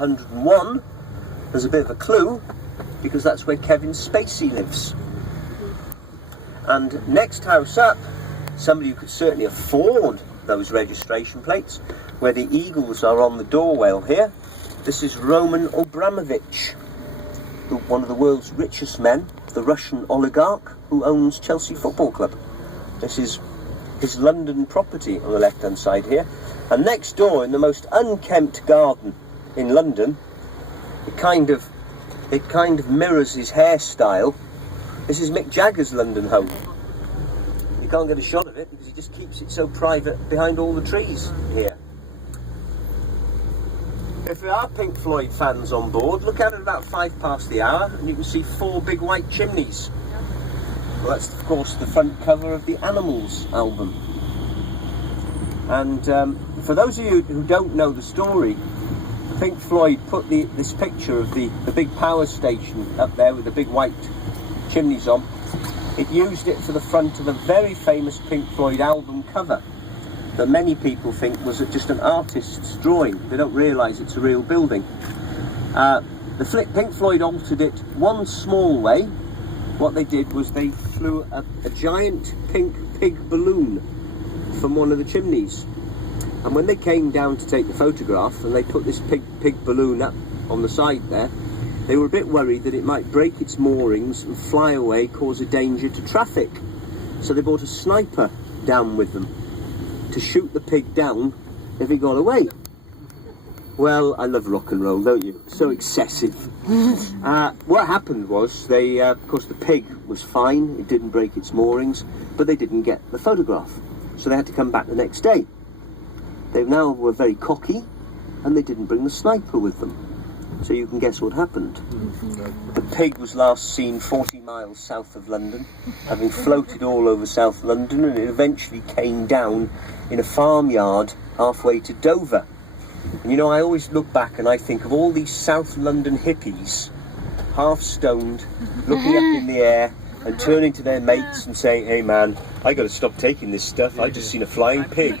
101, there's a bit of a clue, because that's where Kevin Spacey lives. And next house up, somebody who could certainly afford those registration plates, where the eagles are on the doorway here. This is Roman Abramovich, one of the world's richest men, the Russian oligarch who owns Chelsea Football Club. This is his London property on the left-hand side here. And next door, in the most unkempt garden in London, it kind of mirrors his hairstyle. This is Mick Jagger's London home. You can't get a shot of it because he just keeps it so private behind all the trees here. If there are Pink Floyd fans on board, look out at about 5 past the hour and you can see 4 big white chimneys. Well, that's of course the front cover of the Animals album. And for those of you who don't know the story, Pink Floyd put this picture of the big power station up there with the big white chimneys on. It used it for the front of a very famous Pink Floyd album cover that many people think was just an artist's drawing. They don't realise it's a real building. Pink Floyd altered it one small way. What they did was they flew a giant pink pig balloon from one of the chimneys. And when they came down to take the photograph and they put this pig balloon up on the side there, they were a bit worried that it might break its moorings and fly away, cause a danger to traffic. So they brought a sniper down with them to shoot the pig down if he got away. Well, I love rock and roll, don't you? So excessive. What happened was, of course the pig was fine, it didn't break its moorings, but they didn't get the photograph. So they had to come back the next day. They now were very cocky, and they didn't bring the sniper with them. So you can guess what happened. The pig was last seen 40 miles south of London, having floated all over South London, and it eventually came down in a farmyard halfway to Dover. And you know, I always look back and I think of all these South London hippies, half stoned, looking up in the air and turning to their mates and saying, "Hey man, I got to stop taking this stuff, I've just seen a flying pig."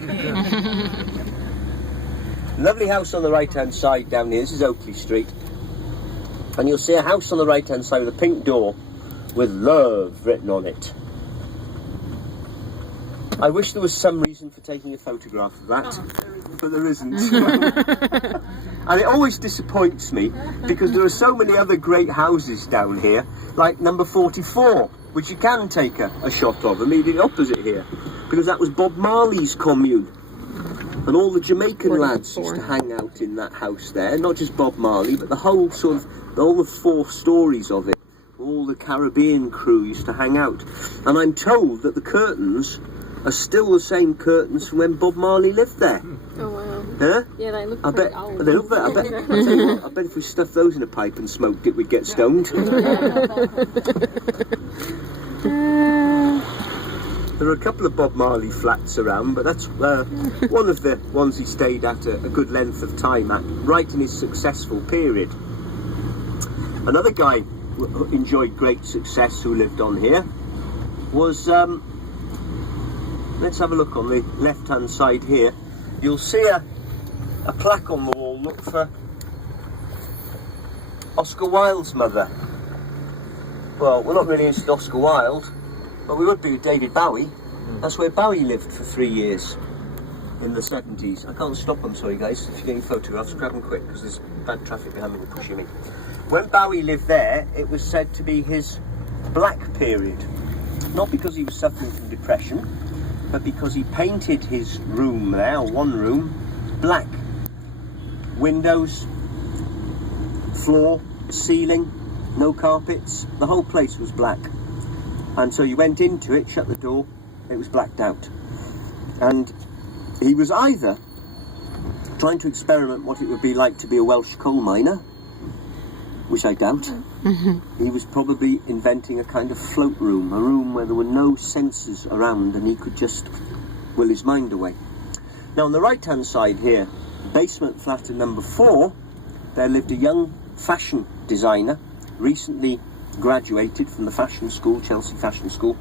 Lovely house on the right hand side down here. This is Oakley Street, and you'll see a house on the right hand side with a pink door with love written on it. I wish there was some reason for taking a photograph of that, but there isn't. And it always disappoints me because there are so many other great houses down here, like number 44, which you can take a shot of immediately opposite here, because that was Bob Marley's commune. And all the Jamaican lads used to hang out in that house there, not just Bob Marley, but the whole all the 4 stories of it. All the Caribbean crew used to hang out. And I'm told that the curtains are still the same curtains from when Bob Marley lived there. Oh wow. Huh? Yeah, they look pretty old. They look better. I tell you what, I bet if we stuffed those in a pipe and smoked it, we'd get stoned. There are a couple of Bob Marley flats around, but that's one of the ones he stayed at a good length of time at, right in his successful period. Another guy who enjoyed great success who lived on here was, let's have a look on the left-hand side here. You'll see a plaque on the wall. Look for Oscar Wilde's mother. Well, we're not really into Oscar Wilde, but we would be with David Bowie. That's where Bowie lived for 3 years in the 70s. I can't stop, I'm sorry guys. If you're getting photographs, grab them quick because there's bad traffic behind me pushing me. When Bowie lived there, it was said to be his black period. Not because he was suffering from depression, but because he painted his room there, one room, black. Windows, floor, ceiling, no carpets, the whole place was black. And so you went into it, shut the door, it was blacked out. And he was either trying to experiment what it would be like to be a Welsh coal miner, which I doubt. He was probably inventing a kind of float room, a room where there were no sensors around and he could just will his mind away. Now on the right hand side here, basement flat at number 4, there lived a young fashion designer, recently graduated from the fashion school, Chelsea Fashion School,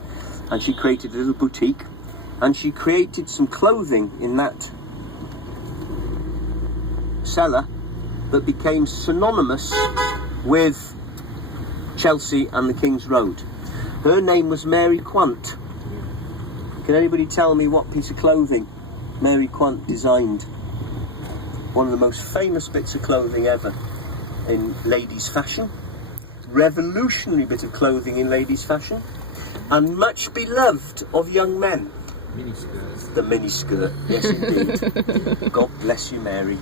and she created a little boutique, and she created some clothing in that cellar that became synonymous with Chelsea and the King's Road. Her name was Mary Quant. Can anybody tell me what piece of clothing Mary Quant designed? One of the most famous bits of clothing ever in ladies' fashion. Revolutionary bit of clothing in ladies' fashion. And much beloved of young men. Miniskirts. The miniskirt, yes indeed. God bless you, Mary.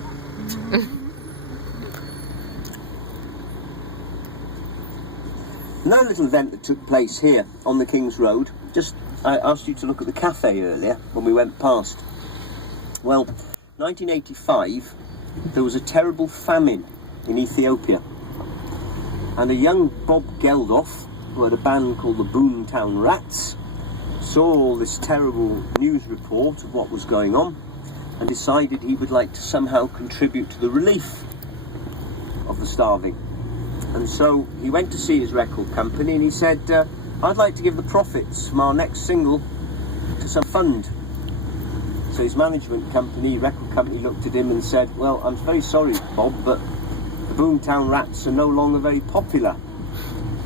Another little event that took place here on the King's Road, I asked you to look at the cafe earlier when we went past. Well, 1985, there was a terrible famine in Ethiopia. And a young Bob Geldof, who had a band called the Boomtown Rats, saw all this terrible news report of what was going on and decided he would like to somehow contribute to the relief of the starving. And so he went to see his record company and he said, I'd like to give the profits from our next single to some fund. So his management company, record company, looked at him and said, well, I'm very sorry, Bob, but the Boomtown Rats are no longer very popular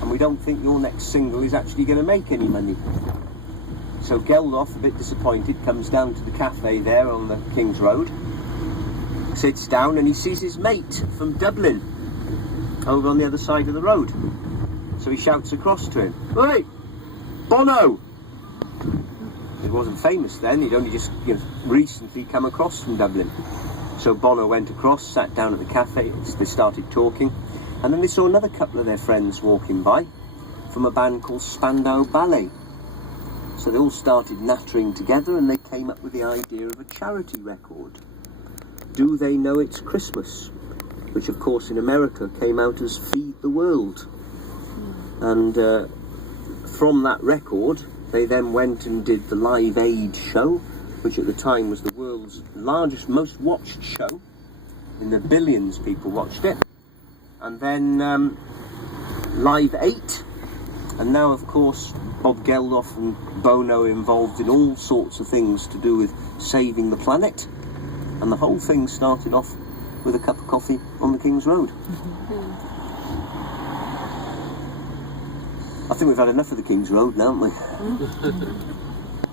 and we don't think your next single is actually going to make any money. So Geldof, a bit disappointed, comes down to the cafe there on the King's Road, sits down and he sees his mate from Dublin over on the other side of the road. So he shouts across to him, "Hey, Bono!" He wasn't famous then, he'd only just recently come across from Dublin. So Bono went across, sat down at the cafe, they started talking, and then they saw another couple of their friends walking by from a band called Spandau Ballet. So they all started nattering together and they came up with the idea of a charity record. Do They Know It's Christmas? Which of course in America came out as Feed the World. And from that record they then went and did the Live Aid show, which at the time was the world's largest, most watched show. In the billions people watched it. And then Live 8. And now of course Bob Geldof and Bono are involved in all sorts of things to do with saving the planet. And the whole thing started off with a cup of coffee on the King's Road. I think we've had enough of the King's Road now, haven't we?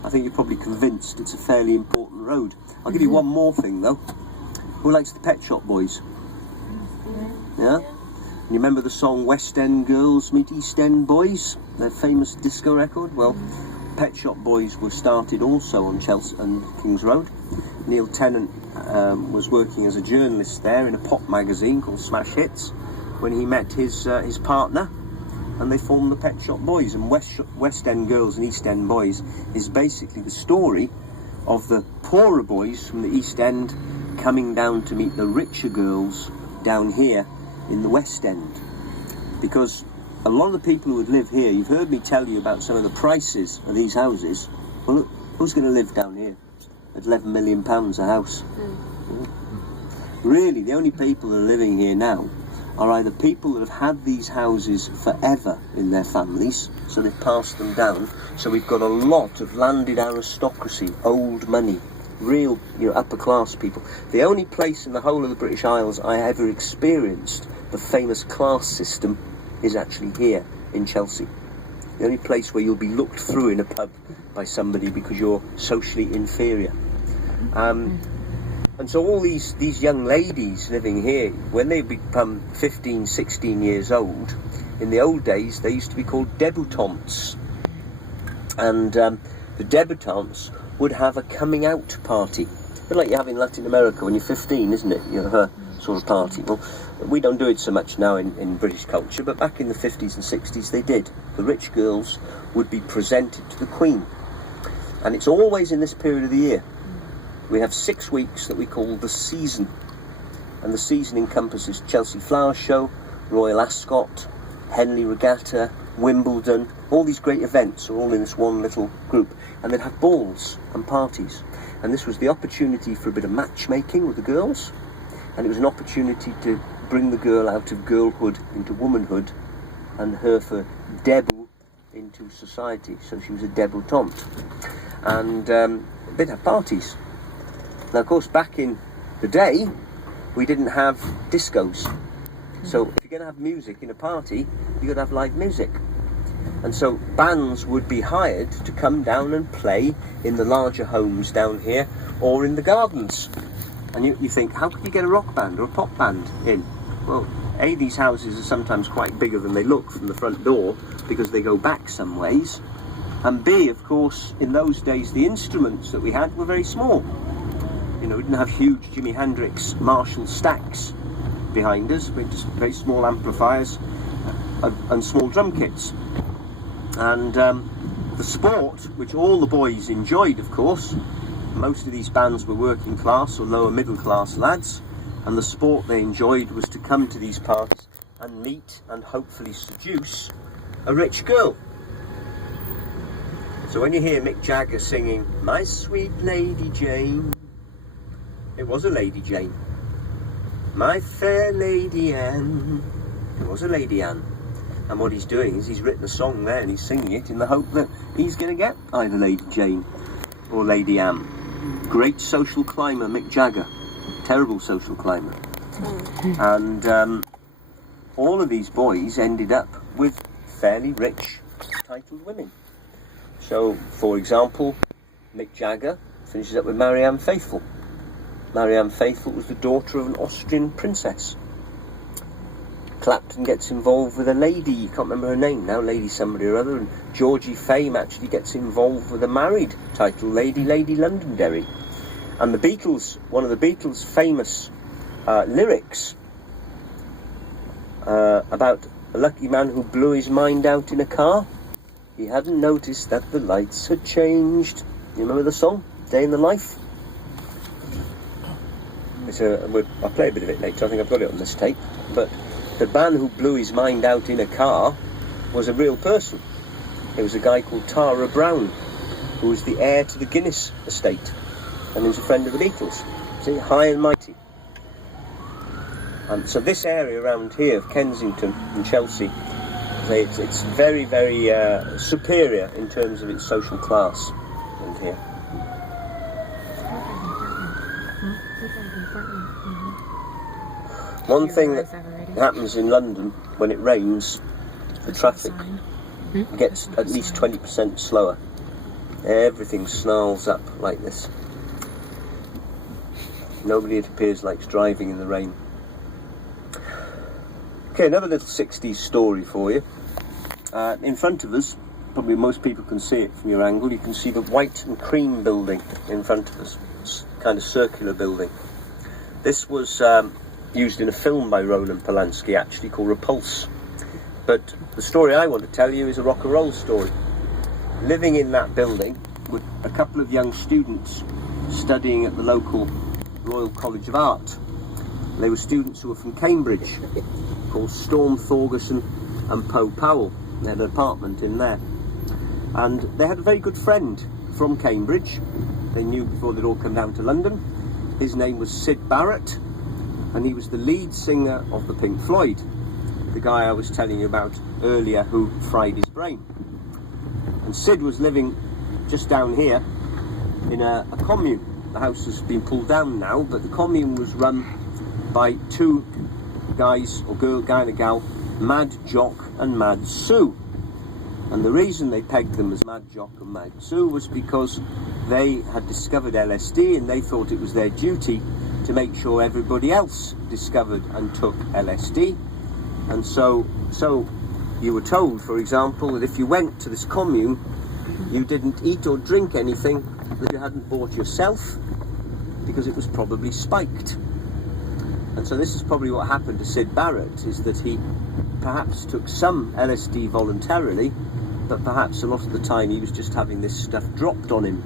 I think you're probably convinced it's a fairly important road. I'll give you one more thing though. Who likes the Pet Shop Boys? Yeah? You remember the song West End Girls Meet East End Boys? Their famous disco record? Well, Pet Shop Boys were started also on Chelsea and King's Road. Neil Tennant was working as a journalist there in a pop magazine called Smash Hits when he met his partner, and they formed the Pet Shop Boys. And West End Girls and East End Boys is basically the story of the poorer boys from the East End coming down to meet the richer girls down here in the West End. Because a lot of the people who would live here, you've heard me tell you about some of the prices of these houses. Well, who's going to live down here at £11 million a house? Really, the only people that are living here now are either people that have had these houses forever in their families, so they've passed them down. So we've got a lot of landed aristocracy, old money, real upper class people. The only place in the whole of the British Isles I ever experienced the famous class system is actually here in Chelsea. The only place where you'll be looked through in a pub by somebody because you're socially inferior. And so all these young ladies living here, when they become 15, 16 years old, in the old days they used to be called debutantes. And the debutantes would have a coming out party. A bit like you have in Latin America when you're 15, isn't it? You have a sort of party. Well, we don't do it so much now in British culture, but back in the 50s and 60s they did. The rich girls would be presented to the Queen. And it's always in this period of the year. We have 6 weeks that we call the season. And the season encompasses Chelsea Flower Show, Royal Ascot, Henley Regatta, Wimbledon. All these great events are all in this one little group. And they'd have balls and parties. And this was the opportunity for a bit of matchmaking with the girls. And it was an opportunity to bring the girl out of girlhood into womanhood, and her for debut into society. So she was a debutante. And they'd have parties. Now, of course, back in the day, we didn't have discos. So if you're going to have music in a party, you've got to have live music. And so bands would be hired to come down and play in the larger homes down here or in the gardens. And you think, how could you get a rock band or a pop band in? Well, A, these houses are sometimes quite bigger than they look from the front door because they go back some ways. And B, of course, in those days, the instruments that we had were very small. You know, we didn't have huge Jimi Hendrix Marshall stacks behind us. We had just very small amplifiers and small drum kits. And the sport, which all the boys enjoyed, of course, most of these bands were working class or lower middle class lads, and the sport they enjoyed was to come to these parties and meet and hopefully seduce a rich girl. So when you hear Mick Jagger singing, "My sweet Lady Jane," it was a Lady Jane. "My fair Lady Anne," it was a Lady Anne. And what he's doing is he's written a song there and he's singing it in the hope that he's going to get either Lady Jane or Lady Anne. Great social climber, Mick Jagger. Terrible social climber. And all of these boys ended up with fairly rich, titled women. So, for example, Mick Jagger finishes up with Marianne Faithfull. Marianne Faithfull was the daughter of an Austrian princess. Clapton gets involved with a lady, you can't remember her name now, Lady somebody or other, and Georgie Fame actually gets involved with a married title, Lady Londonderry. And the Beatles, one of the Beatles' famous lyrics about a lucky man who blew his mind out in a car. He hadn't noticed that the lights had changed. You remember the song, Day in the Life? I'll play a bit of it later, I think I've got it on this tape. But the man who blew his mind out in a car was a real person. It was a guy called Tara Brown, who was the heir to the Guinness estate, and he was a friend of the Beatles. See, high and mighty. And so this area around here of Kensington and Chelsea, it's very, very superior in terms of its social class around here. One thing that happens in London when it rains, the traffic gets at least 20% slower. Everything snarls up like this. Nobody, it appears, likes driving in the rain. Okay, another little 60s story for you. In front of us, probably most people can see it from your angle, you can see the white and cream building in front of us. It's a kind of circular building. This was used in a film by Roman Polanski, actually called Repulse. But the story I want to tell you is a rock and roll story. Living in that building were a couple of young students studying at the local Royal College of Art. They were students who were from Cambridge, called Storm Thorgerson and Poe Powell. They had an apartment in there. And they had a very good friend from Cambridge. They knew before they'd all come down to London. His name was Syd Barrett, and he was the lead singer of the Pink Floyd, the guy I was telling you about earlier who fried his brain. And Syd was living just down here in a commune. The house has been pulled down now, but the commune was run by two guys, or guy and a gal, Mad Jock and Mad Sue. And the reason they pegged them as Mad Jock and Mad Sue was because they had discovered LSD and they thought it was their duty to make sure everybody else discovered and took LSD. And so you were told, for example, that if you went to this commune, you didn't eat or drink anything that you hadn't bought yourself, because it was probably spiked. And so this is probably what happened to Syd Barrett, is that he perhaps took some LSD voluntarily, but perhaps a lot of the time he was just having this stuff dropped on him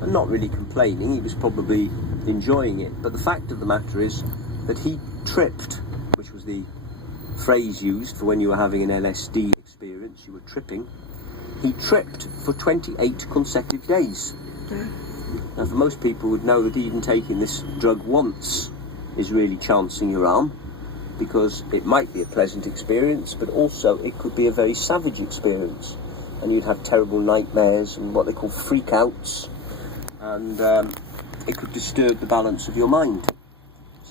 and not really complaining. He was probably enjoying it. But the fact of the matter is that he tripped, which was the phrase used for when you were having an LSD experience, you were tripping. He tripped for 28 consecutive days. Now, for most people would know that even taking this drug once is really chancing your arm, because it might be a pleasant experience, but also it could be a very savage experience, and you'd have terrible nightmares and what they call freakouts, and it could disturb the balance of your mind.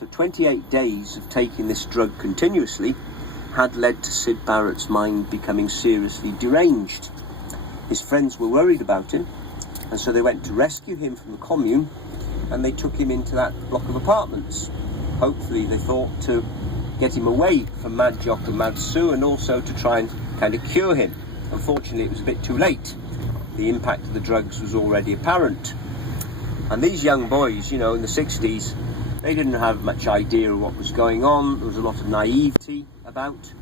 So 28 days of taking this drug continuously had led to Syd Barrett's mind becoming seriously deranged. His friends were worried about him, and so they went to rescue him from the commune, and they took him into that block of apartments. Hopefully, they thought, to get him away from Mad Jock and Mad Sue, and also to try and kind of cure him. Unfortunately, it was a bit too late. The impact of the drugs was already apparent. And these young boys, you know, in the 60s, they didn't have much idea of what was going on. There was a lot of naivety about.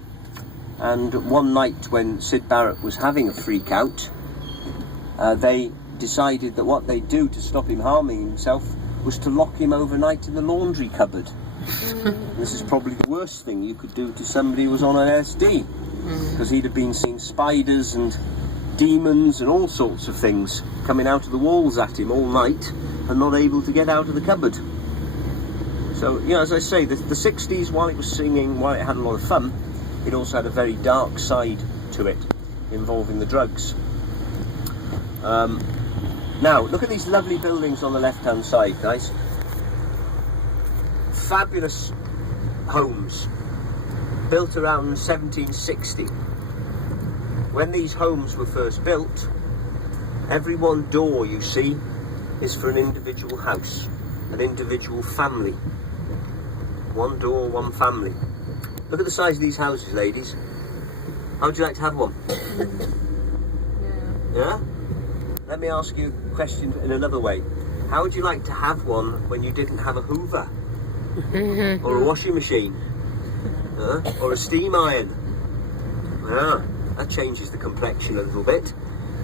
And one night when Syd Barrett was having a freak out, they decided that what they'd do to stop him harming himself was to lock him overnight in the laundry cupboard. This is probably the worst thing you could do to somebody who was on LSD, because he'd have been seeing spiders and demons and all sorts of things coming out of the walls at him all night and not able to get out of the cupboard. So, you know, as I say, the 60s, while it was singing, while it had a lot of fun, it also had a very dark side to it, involving the drugs. Now, look at these lovely buildings on the left-hand side, guys. Fabulous homes, built around 1760. When these homes were first built, every one door you see is for an individual house, an individual family. One door, one family. Look at the size of these houses, ladies. How would you like to have one? Yeah? Let me ask you a question in another way. How would you like to have one when you didn't have a Hoover? Or a washing machine? Or a steam iron? That changes the complexion a little bit.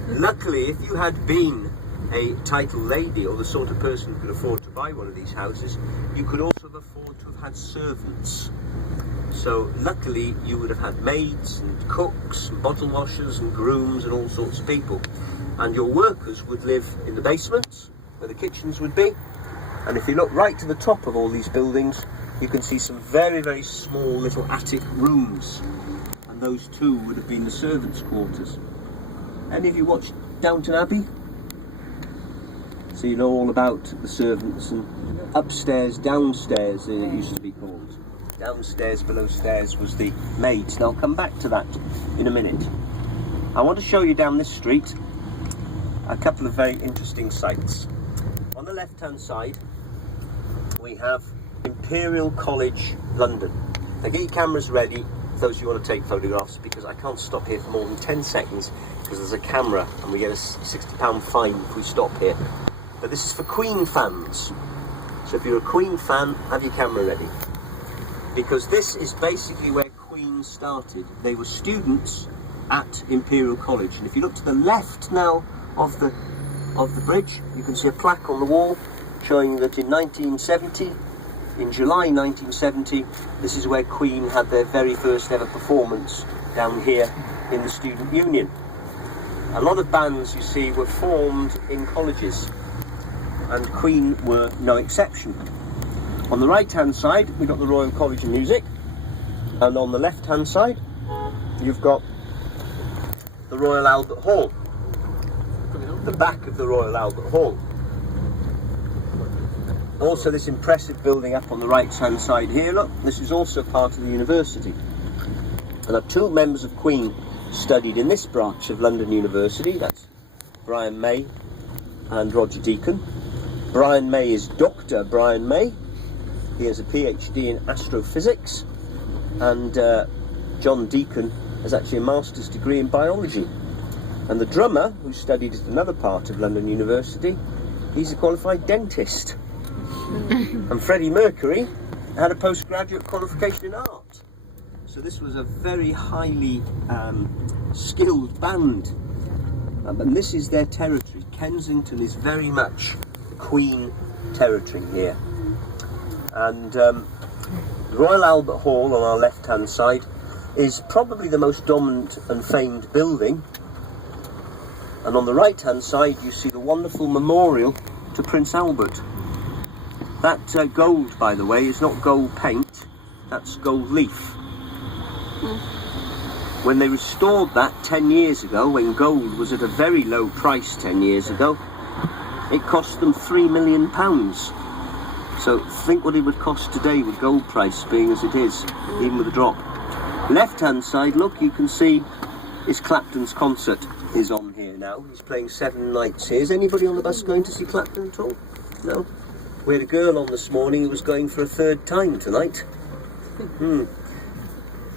Luckily, if you had been a title lady, or the sort of person who could afford to buy one of these houses, you could also have afforded to have had servants. So luckily you would have had maids and cooks and bottle washers and grooms and all sorts of people. And your workers would live in the basements where the kitchens would be. And if you look right to the top of all these buildings, you can see some very, very small little attic rooms. And those too would have been the servants' quarters. Any of you watched Downton Abbey? So you know all about the servants and upstairs, downstairs, it used to be called. Downstairs, below stairs was the maids. And I'll come back to that in a minute. I want to show you down this street a couple of very interesting sights. On the left-hand side, we have Imperial College, London. Now get your cameras ready, those of you who want to take photographs, because I can't stop here for more than 10 seconds because there's a camera and we get a £60 fine if we stop here. But this is for Queen fans. So if you're a Queen fan, have your camera ready. Because this is basically where Queen started. They were students at Imperial College. And if you look to the left now of the bridge, you can see a plaque on the wall showing that in 1970, in July 1970, this is where Queen had their very first ever performance down here in the Student Union. A lot of bands, you see, were formed in colleges, and Queen were no exception. On the right hand side, we've got the Royal College of Music, and on the left hand side, you've got the Royal Albert Hall, the back of the Royal Albert Hall. Also this impressive building up on the right hand side here, look, this is also part of the university. And two members of Queen studied in this branch of London University, that's Brian May and Roger Deacon. Brian May is Dr. Brian May. He has a PhD in astrophysics, and John Deacon has actually a master's degree in biology. And the drummer, who studied at another part of London University, he's a qualified dentist. And Freddie Mercury had a postgraduate qualification in art. So this was a very highly skilled band. And this is their territory. Kensington is very much Queen territory here. And the Royal Albert Hall on our left hand side is probably the most dominant and famed building. And on the right hand side you see the wonderful memorial to Prince Albert. That gold, by the way, is not gold paint, that's gold leaf. When they restored that 10 years ago, when gold was at a very low price 10 years ago, it cost them £3 million So think what it would cost today with gold price being as it is, even with a drop. Left hand side, look, you can see is Clapton's concert is on here now. He's playing 7 nights here. Is anybody on the bus going to see Clapton at all? No? We had a girl on this morning who was going for a 3rd time tonight.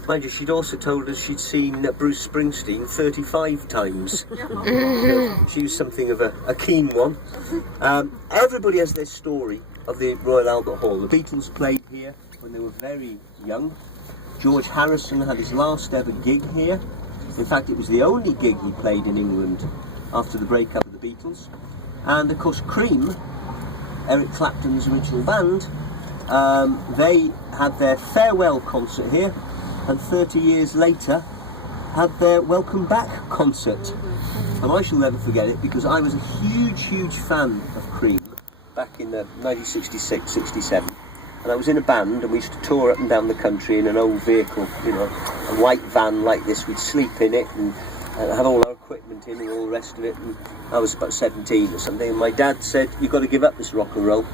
Mind you, she'd also told us she'd seen Bruce Springsteen 35 times. She was something of a keen one. Everybody has their story of the Royal Albert Hall. The Beatles played here when they were very young. George Harrison had his last ever gig here. In fact, it was the only gig he played in England after the breakup of the Beatles. And of course, Cream, Eric Clapton's original band, they had their farewell concert here, and 30 years later had their welcome back concert. And I shall never forget it, because I was a huge fan of Cream back in 1966, 67. And I was in a band, and we used to tour up and down the country in an old vehicle, you know, a white van like this. We'd sleep in it and have all our equipment in and all the rest of it. And I was about 17 or something, and my dad said, "You've got to give up this rock and roll.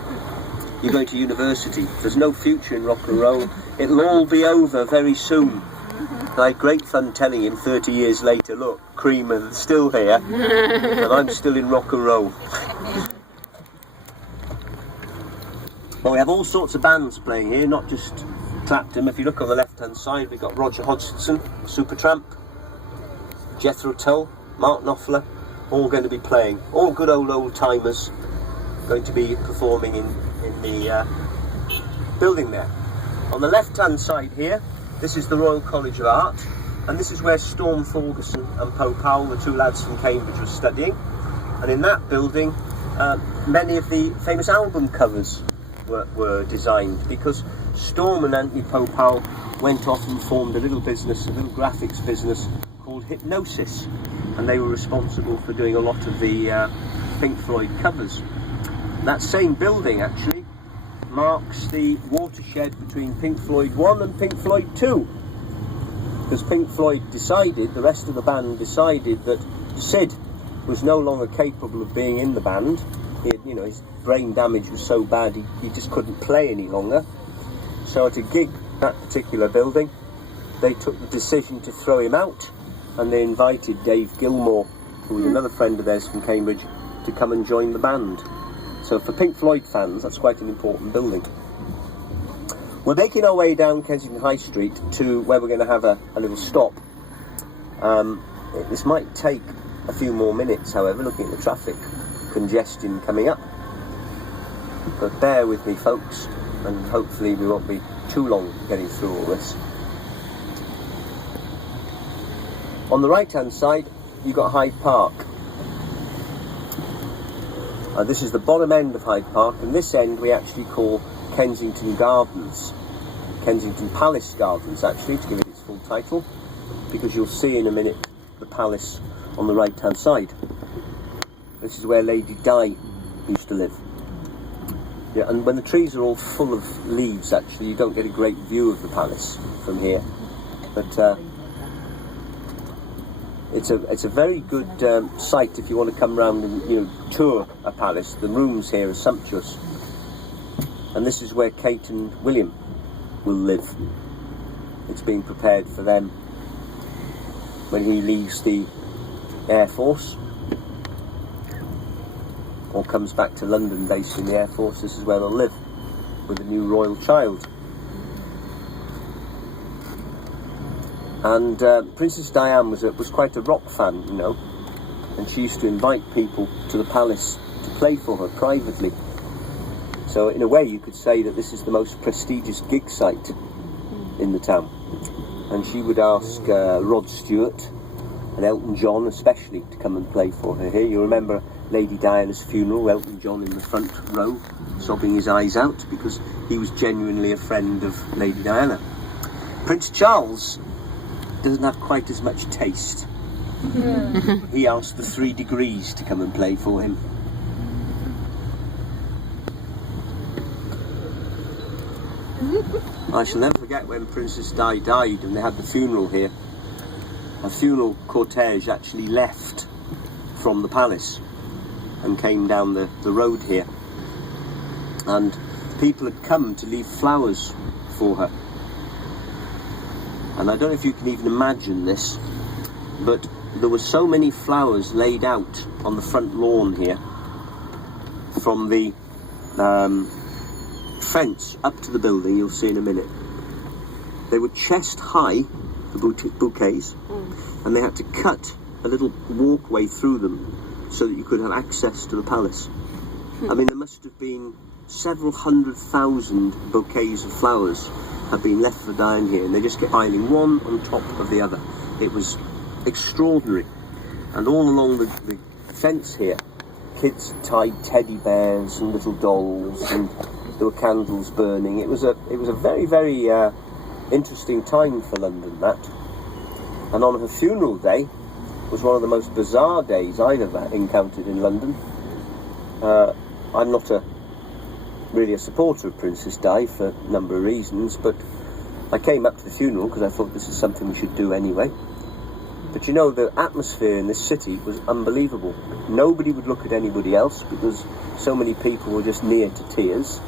You're going to university. There's no future in rock and roll. It'll all be over very soon." And I had great fun telling him 30 years later, look, Cream are still here, and I'm still in rock and roll. Well, we have all sorts of bands playing here, not just Clapton. If you look on the left-hand side, we've got Roger Hodgson, Supertramp, Jethro Tull, Mark Knopfler, all going to be playing. All good old timers going to be performing in the building there. On the left-hand side here, this is the Royal College of Art, and this is where Storm Thorgerson and Poe Powell, the 2 lads from Cambridge, were studying. And in that building, many of the famous album covers were designed, because Storm and Anthony Poe Powell went off and formed a little graphics business called Hypnosis, and they were responsible for doing a lot of the Pink Floyd covers. That same building actually marks the watershed between Pink Floyd 1 and Pink Floyd 2, because Pink Floyd decided, the rest of the band decided, that Sid was no longer capable of being in the band. His brain damage was so bad he just couldn't play any longer. So at a gig that particular building, they took the decision to throw him out, and they invited Dave Gilmour, who was another friend of theirs from Cambridge, to come and join the band. So for Pink Floyd fans, that's quite an important building. We're making our way down Kensington High Street to where we're going to have a little stop. This might take a few more minutes, however, looking at the traffic congestion coming up. But bear with me, folks, and hopefully we won't be too long getting through all this. On the right-hand side, you've got Hyde Park. This is the bottom end of Hyde Park, and this end we actually call Kensington Gardens. Kensington Palace Gardens, actually, to give it its full title, because you'll see in a minute the palace on the right-hand side. This is where Lady Di used to live. Yeah, and when the trees are all full of leaves, actually, you don't get a great view of the palace from here. But it's a very good site if you want to come round and tour a palace. The rooms here are sumptuous. And this is where Kate and William will live. It's being prepared for them when he leaves the Air Force, or comes back to London based in the Air Force. This is where they'll live with a new royal child. And Princess Diane was quite a rock fan, and she used to invite people to the palace to play for her privately. So in a way you could say that this is the most prestigious gig site in the town. And she would ask Rod Stewart and Elton John especially to come and play for her here. You remember Lady Diana's funeral, Elton John in the front row, sobbing his eyes out because he was genuinely a friend of Lady Diana. Prince Charles doesn't have quite as much taste. He asked the 3 Degrees to come and play for him. I shall never forget when Princess Di died and they had the funeral here. A funeral cortege actually left from the palace and came down the road here. And people had come to leave flowers for her. And I don't know if you can even imagine this, but there were so many flowers laid out on the front lawn here, from the fence up to the building, you'll see in a minute. They were chest high, the bouquets, and they had to cut a little walkway through them so that you could have access to the palace. I mean, there must have been several 100,000 bouquets of flowers have been left for dying here, and they just kept piling one on top of the other. It was extraordinary. And all along the fence here, kids tied teddy bears and little dolls, and there were candles burning. It was a very, very interesting time for London, that. And on her funeral day was one of the most bizarre days I'd ever encountered in London. I'm not really a supporter of Princess Di for a number of reasons, but I came up to the funeral because I thought this is something we should do anyway. But you know, the atmosphere in this city was unbelievable. Nobody would look at anybody else because so many people were just near to tears,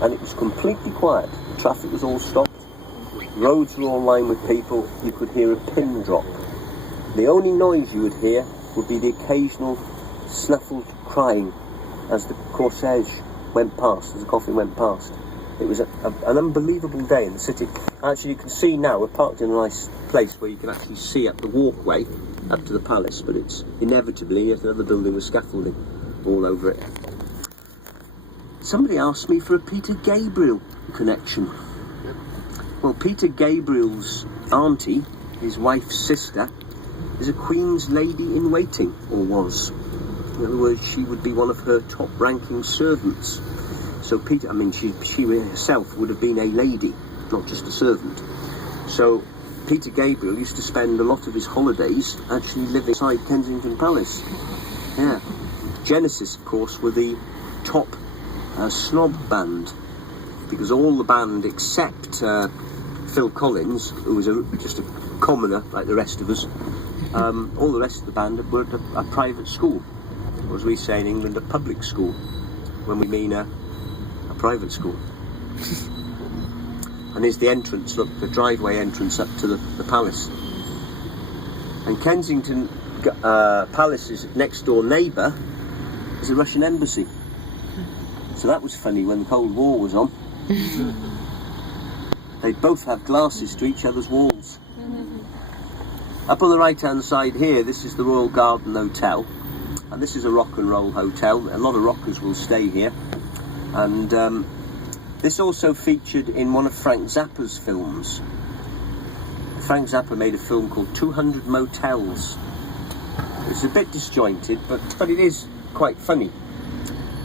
and it was completely quiet. The traffic was all stopped, roads were all lined with people. You could hear a pin drop. The only noise you would hear would be the occasional snuffled crying as the cortege went past, as the coffin went past. It was an unbelievable day in the city. Actually, you can see now we're parked in a nice place where you can actually see up the walkway up to the palace, but it's inevitably yet another building with scaffolding all over it. Somebody asked me for a Peter Gabriel connection. Well, Peter Gabriel's auntie, his wife's sister, is a Queen's Lady in Waiting, or was. In other words, she would be one of her top-ranking servants. So Peter, I mean, she herself would have been a lady, not just a servant. So Peter Gabriel used to spend a lot of his holidays actually living inside Kensington Palace. Yeah. Genesis, of course, were the top snob band, because all the band except Phil Collins, who was just a commoner like the rest of us, all the rest of the band were at a private school, or as we say in England, a public school, when we mean a private school. And here's the entrance, look, the driveway entrance up to the palace. And Kensington Palace's next door neighbour is the Russian embassy. So that was funny when the Cold War was on. They both have glasses to each other's walls. Up on the right hand side here, this is the Royal Garden Hotel, and this is a rock and roll hotel. A lot of rockers will stay here. And this also featured in one of Frank Zappa's films. Frank Zappa made a film called 200 Motels. It's a bit disjointed, but it is quite funny.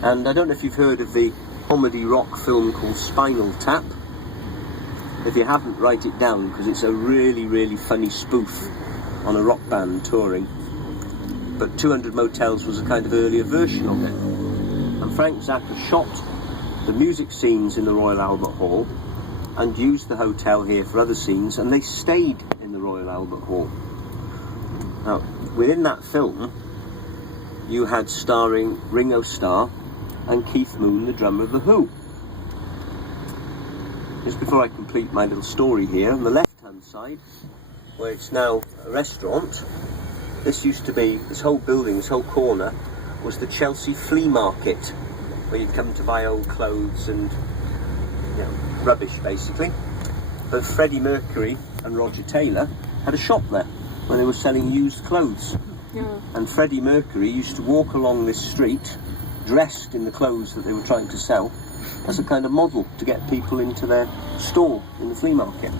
And I don't know if you've heard of the comedy rock film called Spinal Tap. If you haven't, write it down, because it's a really, really funny spoof on a rock band touring. But 200 Motels was a kind of earlier version of it. And Frank Zappa shot the music scenes in the Royal Albert Hall and used the hotel here for other scenes, and they stayed in the Royal Albert Hall. Now, within that film, you had starring Ringo Starr and Keith Moon, the drummer of The Who. Just before I complete my little story here, on the left-hand side, where it's now a restaurant, this used to be, this whole building, this whole corner, was the Chelsea Flea Market, where you'd come to buy old clothes and, you know, rubbish basically. But Freddie Mercury and Roger Taylor had a shop there where they were selling used clothes. Yeah. And Freddie Mercury used to walk along this street dressed in the clothes that they were trying to sell as a kind of model to get people into their stall in the flea market.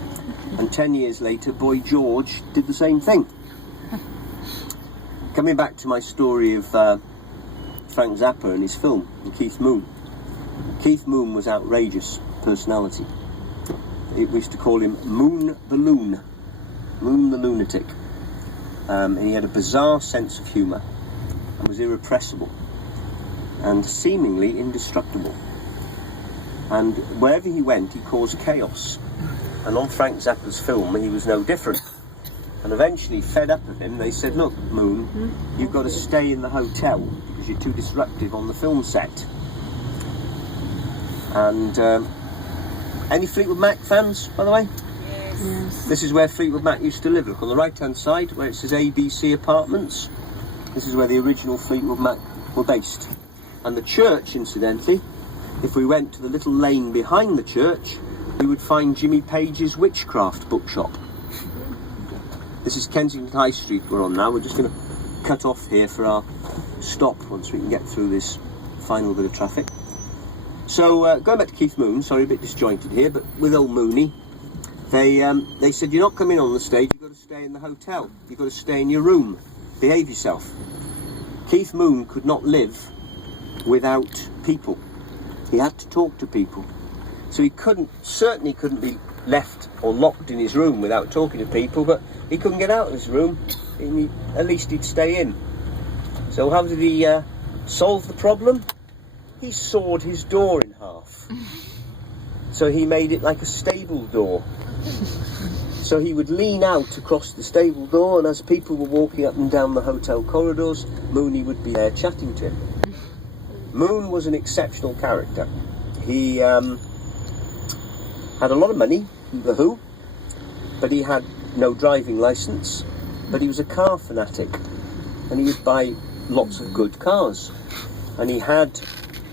And 10 years later, Boy George did the same thing. Coming back to my story of Frank Zappa and his film, and Keith Moon. Keith Moon was outrageous personality. We used to call him Moon the Loon, Moon the Lunatic. And he had a bizarre sense of humour and was irrepressible and seemingly indestructible. And wherever he went, he caused chaos. And on Frank Zappa's film, he was no different. And eventually, fed up of him, they said, look, Moon, you've got to stay in the hotel because you're too disruptive on the film set. And any Fleetwood Mac fans, by the way? Yes. This is where Fleetwood Mac used to live. Look, on the right-hand side, where it says ABC Apartments, this is where the original Fleetwood Mac were based. And the church, incidentally, if we went to the little lane behind the church, we would find Jimmy Page's Witchcraft bookshop. This is Kensington High Street we're on now. We're just going to cut off here for our stop once we can get through this final bit of traffic. So, going back to Keith Moon, sorry, a bit disjointed here, but with old Mooney, they said, you're not coming on the stage, you've got to stay in the hotel. You've got to stay in your room. Behave yourself. Keith Moon could not live without people. He had to talk to people. So he certainly couldn't be left or locked in his room without talking to people, but he couldn't get out of his room. At least he'd stay in. So how did he solve the problem? He sawed his door in half. So he made it like a stable door. So he would lean out across the stable door, and as people were walking up and down the hotel corridors, Mooney would be there chatting to him. Moon was an exceptional character. He had a lot of money, The Who, but he had no driving licence, but he was a car fanatic, and he would buy lots of good cars. And he had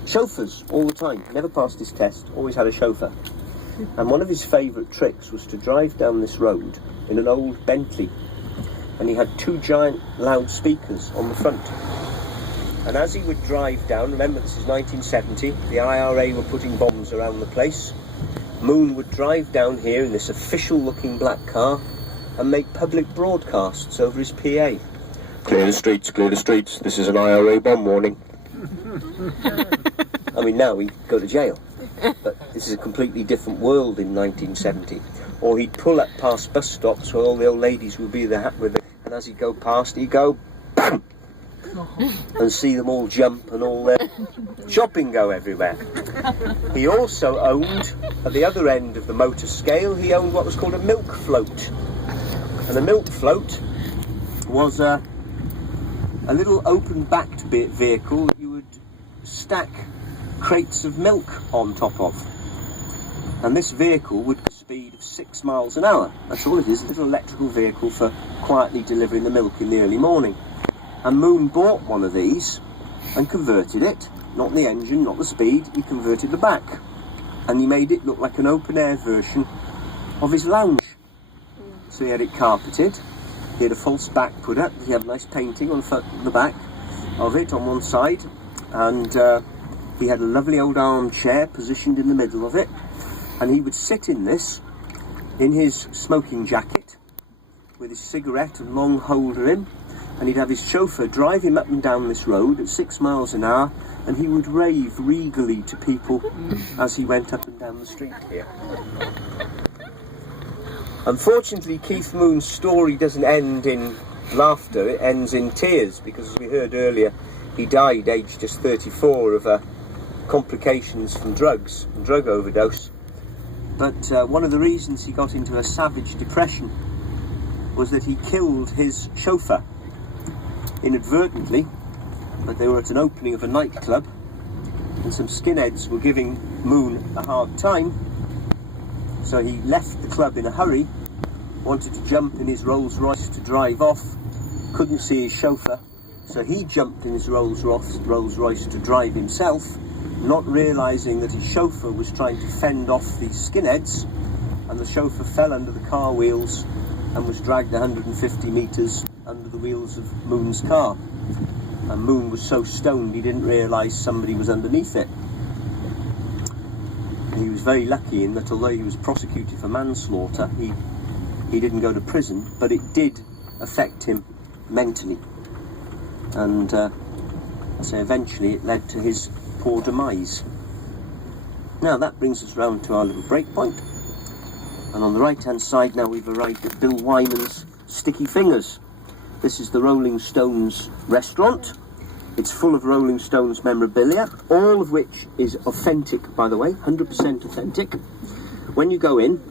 chauffeurs all the time, never passed his test, always had a chauffeur. And one of his favourite tricks was to drive down this road in an old Bentley, and he had 2 giant loudspeakers on the front. And as he would drive down, remember this is 1970, the IRA were putting bombs around the place, Moon would drive down here in this official looking black car and make public broadcasts over his PA. Clear the streets, this is an IRA bomb warning. I mean, now he'd go to jail, but this is a completely different world in 1970. Or he'd pull up past bus stops where all the old ladies would be there with it, and as he'd go past, he'd go, BAM! And see them all jump and all their shopping go everywhere. He also owned, at the other end of the motor scale, he owned what was called a milk float. And a milk float was a little open-backed vehicle that you would stack crates of milk on top of. And this vehicle would have a speed of 6 miles an hour. That's all it is, a little electrical vehicle for quietly delivering the milk in the early morning. And Moon bought one of these and converted it, not the engine, not the speed, he converted the back. And he made it look like an open-air version of his lounge. So he had it carpeted, he had a false back put up, he had a nice painting on the back of it on one side, and he had a lovely old armchair positioned in the middle of it, and he would sit in this, in his smoking jacket, with his cigarette and long holder in, and he'd have his chauffeur drive him up and down this road at 6 miles an hour, and he would rave regally to people as he went up and down the street here. Unfortunately, Keith Moon's story doesn't end in laughter, it ends in tears, because as we heard earlier, he died aged just 34 of complications from drugs and drug overdose. But one of the reasons he got into a savage depression was that he killed his chauffeur inadvertently, but they were at an opening of a nightclub and some skinheads were giving Moon a hard time, so he left the club in a hurry, wanted to jump in his Rolls Royce to drive off, couldn't see his chauffeur, so he jumped in his Rolls Royce to drive himself, not realising that his chauffeur was trying to fend off these skinheads, and the chauffeur fell under the car wheels and was dragged 150 metres under the wheels of Moon's car. And Moon was so stoned he didn't realise somebody was underneath it. He was very lucky in that although he was prosecuted for manslaughter, he didn't go to prison, but it did affect him mentally. And I say eventually it led to his poor demise. Now that brings us round to our little break point. And on the right hand side now we've arrived at Bill Wyman's Sticky Fingers. This is the Rolling Stones restaurant. It's full of Rolling Stones memorabilia, all of which is authentic, by the way, 100% authentic. When you go in,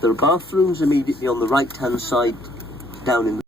there are bathrooms immediately on the right hand side down in the